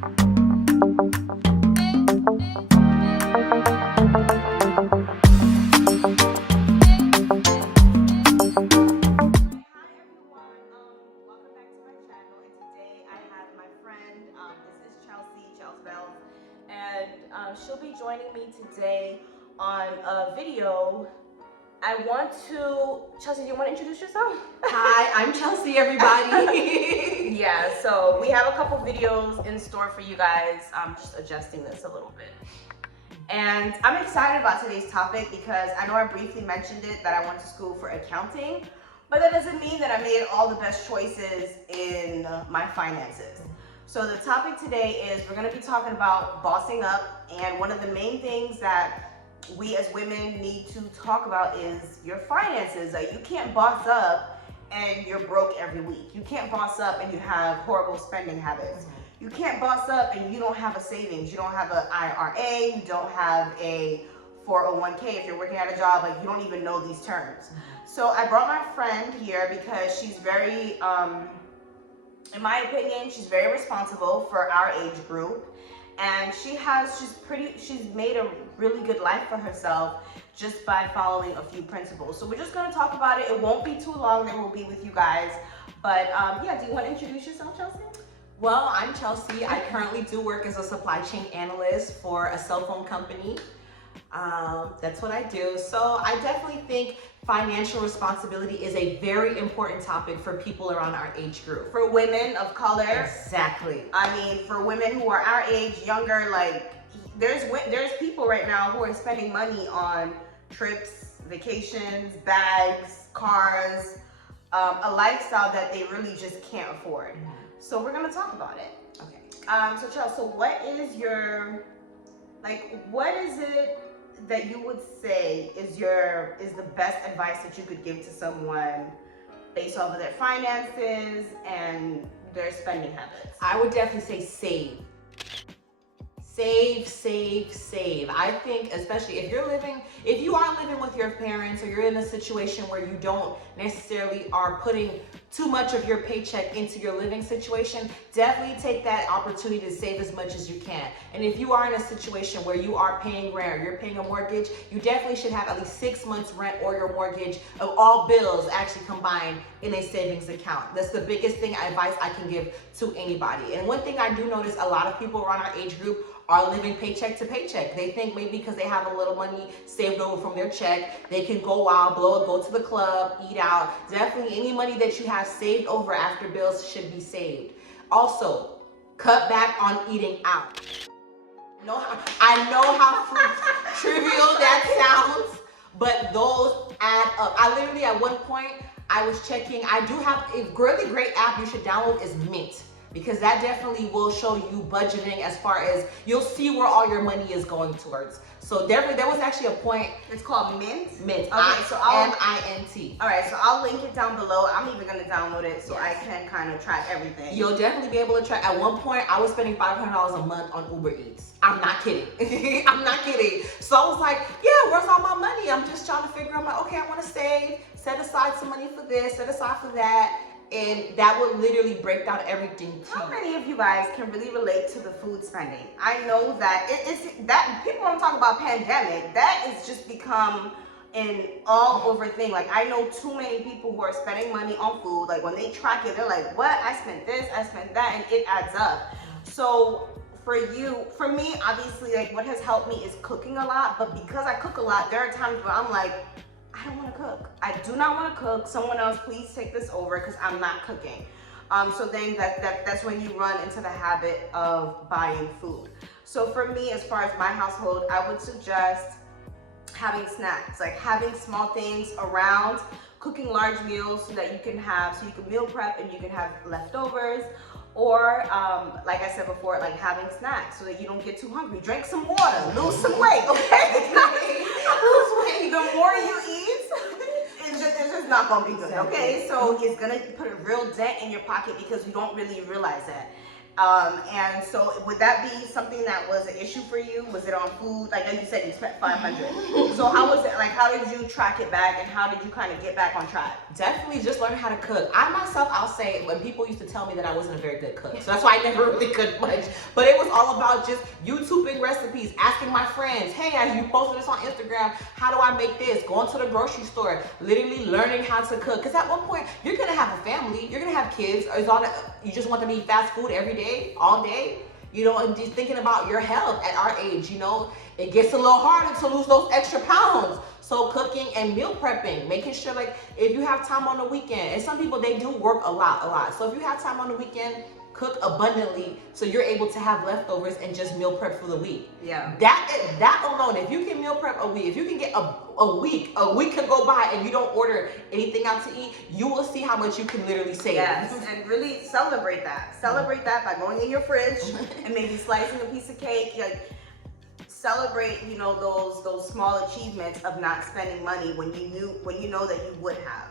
She'll be joining me today on a video. I want to, Chelsea, do you want to introduce yourself? Hi, I'm Chelsea, everybody. Yeah, so we have a couple videos in store for you guys. I'm just adjusting this a little bit. And I'm excited about today's topic because I know I briefly mentioned it, that I went to school for accounting, but that doesn't mean that I made all the best choices in my finances. So the topic today is we're going to be talking about bossing up, and one of the main things that we as women need to talk about is your finances. Like, you can't boss up and you're broke every week. You can't boss up and you have horrible spending habits. You can't boss up and you don't have a savings. You don't have an IRA. You don't have a 401k. If you're working at a job, like, you don't even know these terms. So I brought my friend here because she's very, in my opinion, she's very responsible for our age group, and she's made a really good life for herself just by following a few principles. So we're just going to talk about it. It won't be too long that we'll be with you guys, but yeah, do you want to introduce yourself, Chelsea? Well, I'm Chelsea. I currently do work as a supply chain analyst for a cell phone company. That's what I do. So I definitely think financial responsibility is a very important topic for people around our age group. For women of color. Exactly. I mean, for women who are our age, younger, like, there's people right now who are spending money on trips, vacations, bags, cars, a lifestyle that they really just can't afford. So we're gonna talk about it. Okay. So Chelsea, so what is it that you would say is the best advice that you could give to someone based off of their finances and their spending habits? I would definitely say save. Save, save, save. I think especially if you are living with your parents, or you're in a situation where you don't necessarily are putting too much of your paycheck into your living situation, definitely take that opportunity to save as much as you can. And if you are in a situation where you are paying rent or you're paying a mortgage, you definitely should have at least 6 months rent or your mortgage of all bills actually combined in a savings account. That's the biggest advice I can give to anybody. And one thing I do notice, a lot of people around our age group are living paycheck to paycheck. They think maybe because they have a little money saved over from their check, they can go out, blow it, go to the club, eat out. Definitely any money that you have saved over after bills should be saved. Also, cut back on eating out. I know how trivial that sounds, but those add up. I literally, at one point, I was checking, I do have a really great app you should download, is Mint, because that definitely will show you budgeting, as far as you'll see where all your money is going towards. So definitely, there was actually a point. It's called Mint? Mint. Okay, so M-I-N-T. All right, so I'll link it down below. I'm even gonna download it so I can kind of track everything. You'll definitely be able to track. At one point, I was spending $500 a month on Uber Eats. I'm not kidding. I'm not kidding. So I was like, yeah, where's all my money? I'm just trying to figure out, okay, I want to save, set aside some money for this, set aside for that. And that would literally break down everything to How many of you guys can really relate to the food spending? I know that it's that people want to talk about pandemic. That is just become an all over thing. Like, I know too many people who are spending money on food. Like, when they track it, they're like, what? I spent this, I spent that, and it adds up. So for me, obviously, like, what has helped me is cooking a lot. But because I cook a lot, there are times where I'm like, I don't want to cook. I do not want to cook. Someone else, please take this over, because I'm not cooking. So then that's when you run into the habit of buying food. So for me, as far as my household, I would suggest having snacks, like having small things around, cooking large meals so that you can meal prep and you can have leftovers. Or like I said before, like having snacks so that you don't get too hungry. Drink some water, lose some weight, okay? Lose weight. The more you eat, it's just not gonna be good, okay? So it's gonna put a real dent in your pocket because you don't really realize that. And so would that be something that was an issue for you? Was it on food? Like you said, you spent $500. So how was it? Like, how did you track it back, and how did you kind of get back on track? Definitely just learn how to cook. I myself, I'll say, when people used to tell me that I wasn't a very good cook, so that's why I never really cooked much. But it was all about just YouTubing recipes, asking my friends, hey, as you posted this on Instagram, how do I make this? Going to the grocery store, literally learning how to cook. Because at one point, you're gonna have a family, you're gonna have kids, or you just want them to eat fast food every day, all day. You know, and just thinking about your health at our age, you know, it gets a little harder to lose those extra pounds. So cooking and meal prepping, making sure, like, if you have time on the weekend, and some people, they do work a lot. So if you have time on the weekend, cook abundantly so you're able to have leftovers and just meal prep for the week. Yeah. That alone, if you can meal prep a week, if you can get a week can go by and you don't order anything out to eat, you will see how much you can literally save. Yes, and really celebrate that. Celebrate that by going in your fridge and maybe slicing a piece of cake. Like, celebrate, you know, those small achievements of not spending money when you know that you would have.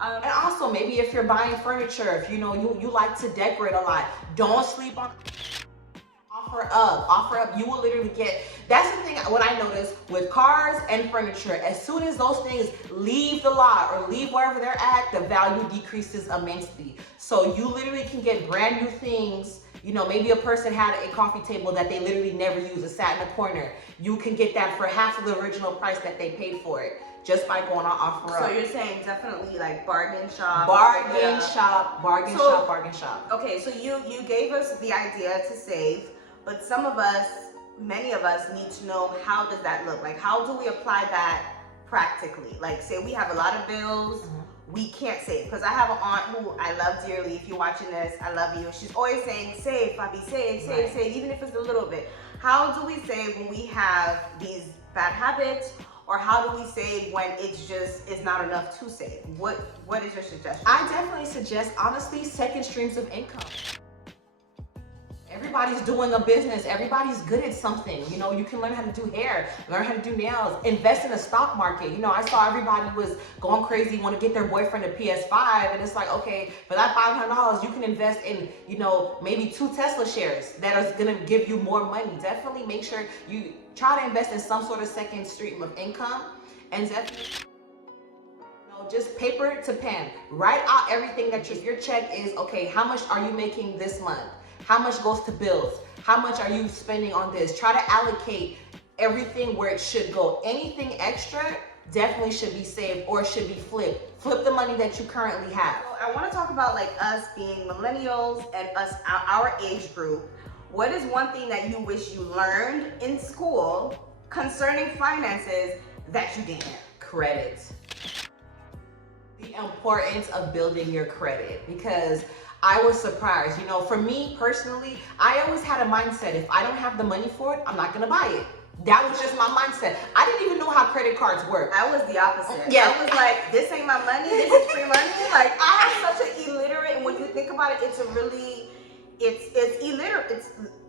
And also, maybe if you're buying furniture, if you know you like to decorate a lot, don't sleep on. Offer up. You will literally get. That's the thing. What I noticed with cars and furniture, as soon as those things leave the lot or leave wherever they're at, the value decreases immensely. So you literally can get brand new things. You know, maybe a person had a coffee table that they literally never used. It sat in the corner. You can get that for half of the original price that they paid for it, just by going on offer up. So you're saying definitely like bargain shop. Bargain shop. Okay, so you gave us the idea to save, but many of us need to know, how does that look? Like, how do we apply that practically? Like, say we have a lot of bills, we can't save. Because I have an aunt who I love dearly. If you're watching this, I love you. She's always saying, save, Fabi, save, even if it's a little bit. How do we save when we have these bad habits? Or how do we save when it's not enough to save? What is your suggestion? I definitely suggest, honestly, second streams of income. Everybody's doing a business. Everybody's good at something. You know, you can learn how to do hair, learn how to do nails, invest in the stock market. You know, I saw everybody was going crazy, want to get their boyfriend a PS5, and it's like, okay, for that $500, you can invest in, you know, maybe 2 Tesla shares that is going to give you more money. Definitely make sure you try to invest in some sort of second stream of income, and definitely, you know, just paper to pen. Write out everything that your check is, okay, how much are you making this month? How much goes to bills? How much are you spending on this? Try to allocate everything where it should go. Anything extra definitely should be saved or should be flipped. Flip the money that you currently have. So I want to talk about, like, us being millennials and us, our age group. What is one thing that you wish you learned in school concerning finances that you didn't? Credit. The importance of building your credit, because I was surprised. You know, for me personally, I always had a mindset, if I don't have the money for it, I'm not gonna buy it. That was just my mindset. I didn't even know how credit cards work. I was the opposite. Yeah. I was like, this ain't my money, this is free money. Like, I am such an illiterate, and when you think about it, it's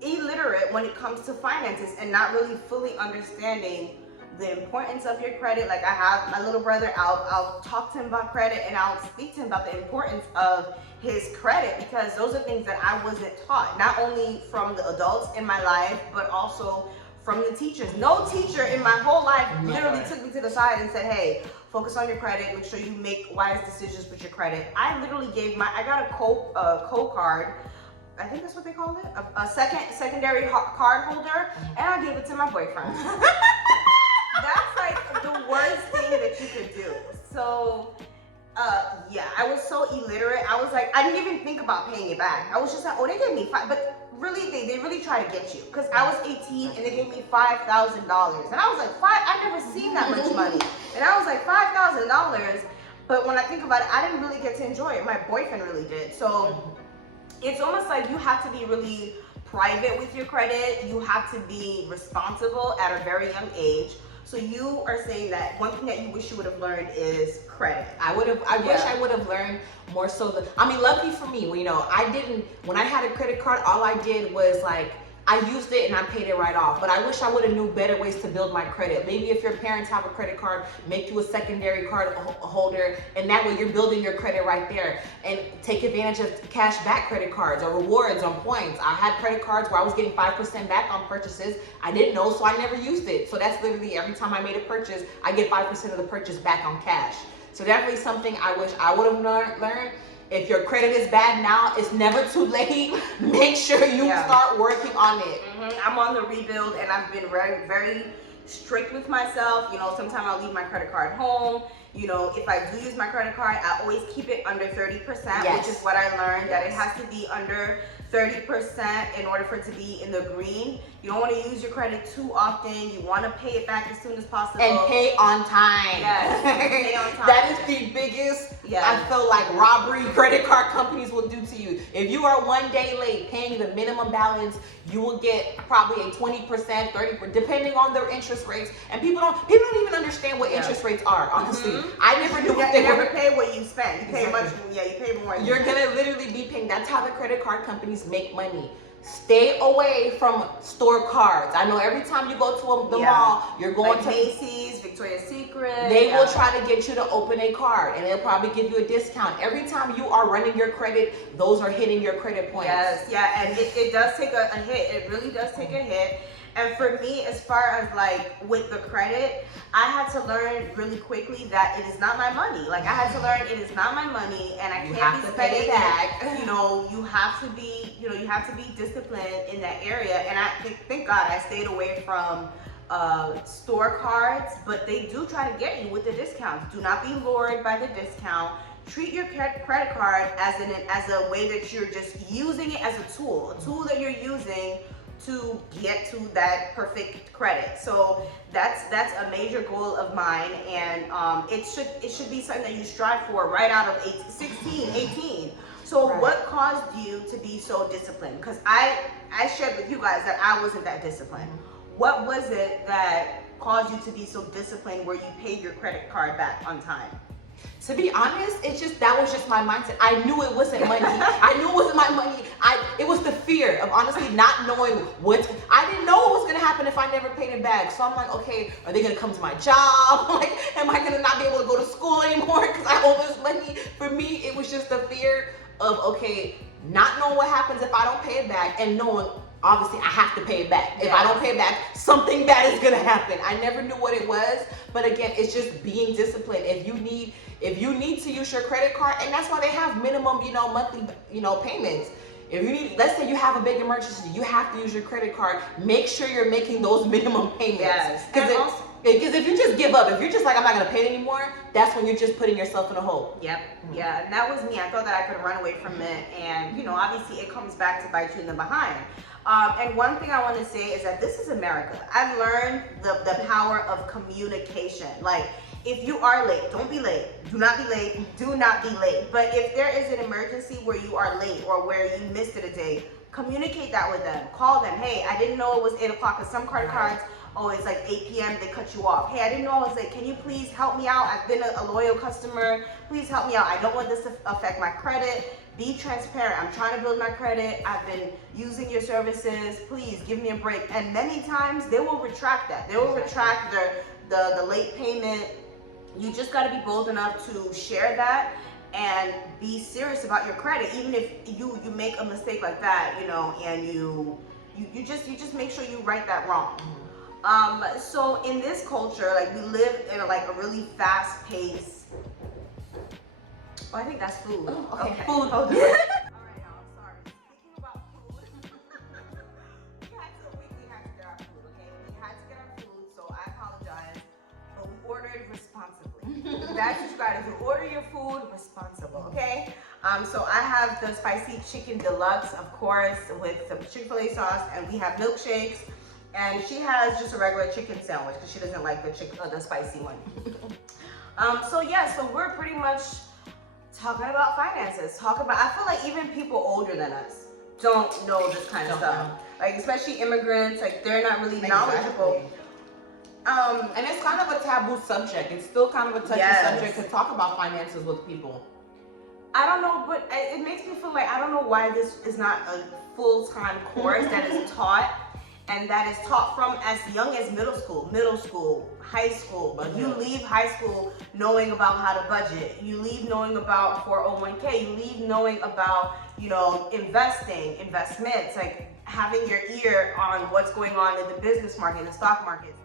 illiterate when it comes to finances and not really fully understanding the importance of your credit. Like, I have my little brother, I'll talk to him about credit, and I'll speak to him about the importance of his credit, because those are things that I wasn't taught, not only from the adults in my life, but also from the teachers. No teacher in my whole life literally took me to the side and said, hey, focus on your credit, make sure you make wise decisions with your credit. I literally I got a co-card, I think that's what they call it, a secondary card holder, and I gave it to my boyfriend. That's like the worst thing that you could do. So, yeah, I was so illiterate. I was like, I didn't even think about paying it back. I was just like, oh, they gave me $5,000, but really, they really try to get you. Because I was 18 and they gave me $5,000. And I was like, I've never seen that much money. And I was like, $5,000. But when I think about it, I didn't really get to enjoy it. My boyfriend really did. So it's almost like you have to be really private with your credit. You have to be responsible at a very young age. So you are saying that one thing that you wish you would have learned is credit. I wish I would have learned more so. I mean, lucky for me, you know, when I had a credit card, all I did was like I used it and I paid it right off. But I wish I would have knew better ways to build my credit. Maybe if your parents have a credit card, make you a secondary card holder, and that way you're building your credit right there. And take advantage of cash back credit cards or rewards on points. I had credit cards where I was getting 5% back on purchases. I didn't know, so I never used it. So that's literally every time I made a purchase, I get 5% of the purchase back on cash. So definitely something I wish I would have learned. If your credit is bad now, it's never too late. Make sure you start working on it. I'm on the rebuild, and I've been very, very strict with myself. You know, sometimes I'll leave my credit card home. You know, if I do use my credit card, I always keep it under 30%, which is what I learned, that it has to be under 30% in order for it to be in the green. You don't want to use your credit too often. You want to pay it back as soon as possible. And pay on time. Yes, pay on time. That is the biggest, I feel like, robbery credit card companies will do to you. If you are 1 day late paying the minimum balance, you will get probably a 20%, 30%, depending on their interest rates. And people don't even understand what interest rates are, honestly. I never knew what they were. You never pay what you spend. You pay much, you pay more. You're gonna literally be paying. That's how the credit card companies make money. Stay away from store cards. I know every time you go to the mall, you're going to Macy's, Victoria's Secret. They will try to get you to open a card, and they'll probably give you a discount. Every time you are running your credit, those are hitting your credit points. Yes, and it does take a hit. It really does take a hit. And for me, as far as like with the credit, I had to learn really quickly that it is not my money. Like I had to learn it is not my money, and I can't be spending it back. You know, you have to be disciplined in that area. And I thank God I stayed away from store cards, but they do try to get you with the discounts. Do not be lured by the discount. Treat your credit card as a way that you're just using it as a tool that you're using to get to that perfect credit. So that's a major goal of mine, and it should be something that you strive for right out of 18. So what caused you to be so disciplined? Because I shared with you guys that I wasn't that disciplined. What was it that caused you to be so disciplined where you paid your credit card back on time? To be honest, that was just my mindset. I knew it wasn't money. I knew it wasn't my money. It was the fear of honestly not knowing I didn't know what was gonna happen if I never paid it back. So I'm like, okay, are they gonna come to my job? Like, am I gonna not be able to go to school anymore because I owe this money? For me, it was just the fear of, okay, not knowing what happens if I don't pay it back, and knowing obviously I have to pay it back. If I don't pay it back, something bad is gonna happen. I never knew what it was, but again, it's just being disciplined. If you need to use your credit card, and that's why they have minimum, monthly, payments. If you need, let's say you have a big emergency, you have to use your credit card. Make sure you're making those minimum payments. Yes. Because if you just give up, if you're just like, I'm not gonna pay it anymore, that's when you're just putting yourself in a hole. Yep. Yeah, and that was me. I thought that I could run away from it, and obviously it comes back to bite you in the behind. And one thing I want to say is that this is America. I've learned the power of communication. Like, if you are late, don't be late. Do not be late. Do not be late. But if there is an emergency where you are late or where you missed it a day, communicate that with them. Call them. Hey, I didn't know it was 8 o'clock. Because some credit cards, it's like 8 p.m. They cut you off. Hey, I didn't know I was late. Can you please help me out? I've been a loyal customer. Please help me out. I don't want this to affect my credit. Be transparent. I'm trying to build my credit. I've been using your services. Please give me a break. And many times they will retract that. They will retract the late payment. You just got to be bold enough to share that and be serious about your credit. Even if you make a mistake like that, and you just make sure you right that wrong. So in this culture, like, we live in a really fast pace. Oh, I think that's food. Oh, okay. Food. Hold on. All right, y'all. Sorry. Speaking about food, we had to get our food, okay? We had to get our food, so I apologize. But we ordered responsibly. That's what you gotta do. Order your food responsible, okay? So I have the spicy chicken deluxe, of course, with some Chick-fil-A sauce, and we have milkshakes. And she has just a regular chicken sandwich because she doesn't like the spicy one. So we're pretty much talking about finances. I feel like even people older than us don't know this kind of stuff. Like, especially immigrants, like, they're not really knowledgeable. And it's kind of a taboo subject. It's still kind of a touchy subject to talk about finances with people. I don't know, but it makes me feel like I don't know why this is not a full-time course that is taught, and that is taught from as young as middle school, high school. You leave high school knowing about how to budget. You leave knowing about 401k. You leave knowing about, you know, investments, like having your ear on what's going on in the business market, the stock market.